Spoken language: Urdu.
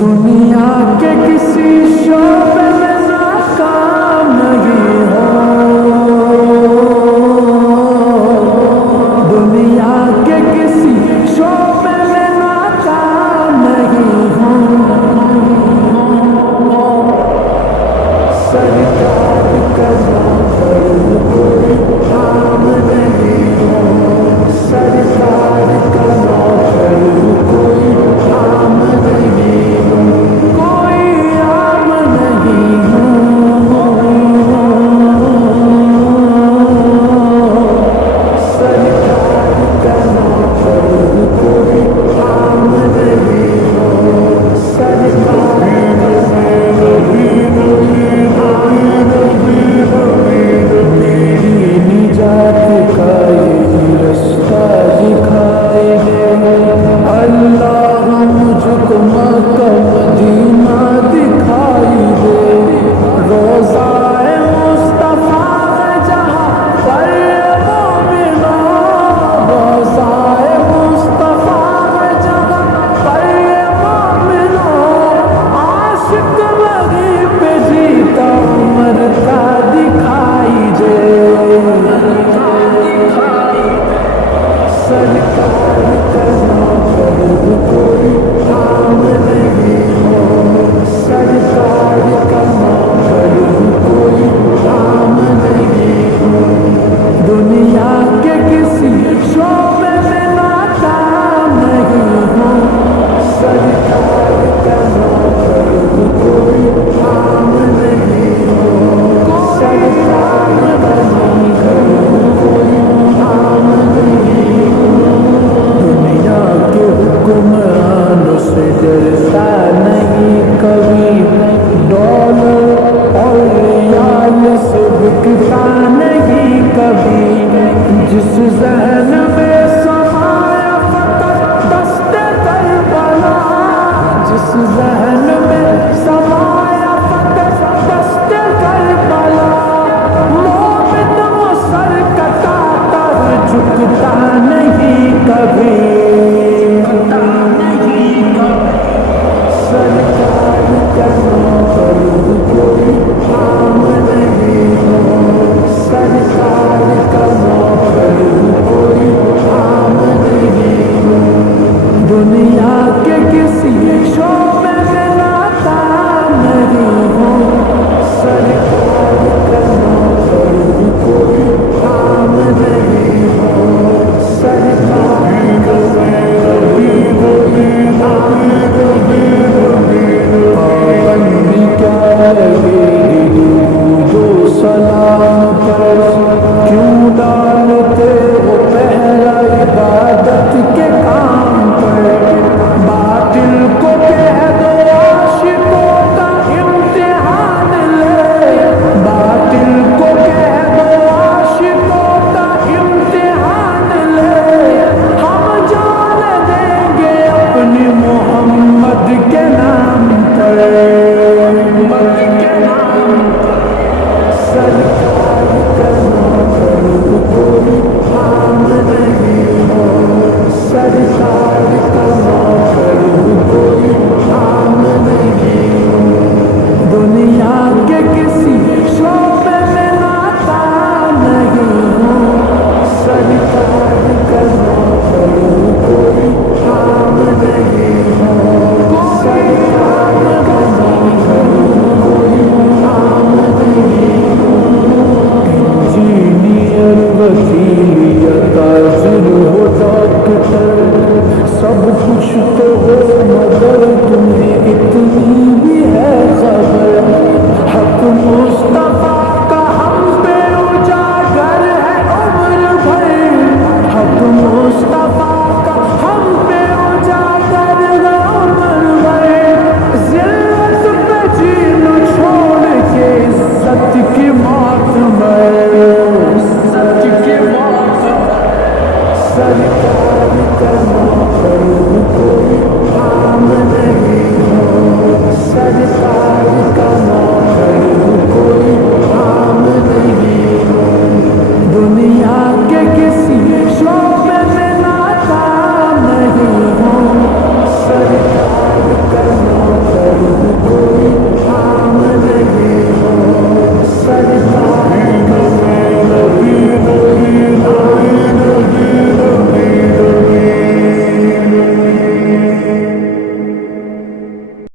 دنیا کے کسی شعبے میں ناکام نہیں ہو، دنیا کے کسی شعبے میں ناکام نہیں ہو، سرکار کا نام کوئی عام نہیں ہو، سرکار کا نام کوئی عام نہیں ہو، کوئی عام نہیں ہو، سرکار کا نام کوئی عام نہیں ہو، سرکار کا میری نجات کا یہ رستہ دکھائے اللہ، مجھ کو مکہ مدینہ دکھائی دے، روضہ مصطفیٰ ہے جہاں پر مومنوں، روضہ مصطفیٰ ہے جہاں پر مومنوں، عاشق وہیں پہ جیتا مرتا دکھائی دے، سرکار کا نام کوئی عام نہیں ہو، سرکار کا نام کوئی عام نہیں ہو، دنیا کے کسی شعبے میں ناکام نہیں ہو، سرکار کا نام کوئی عام نہیں ہو، سرکار کا نام کوئی عام نہیں ہو، دنیا کے حکمرانوں سے ڈرتا نہیں کبھی، ڈالر اور ریال سے بکتا نہیں کبھی، جس ذہن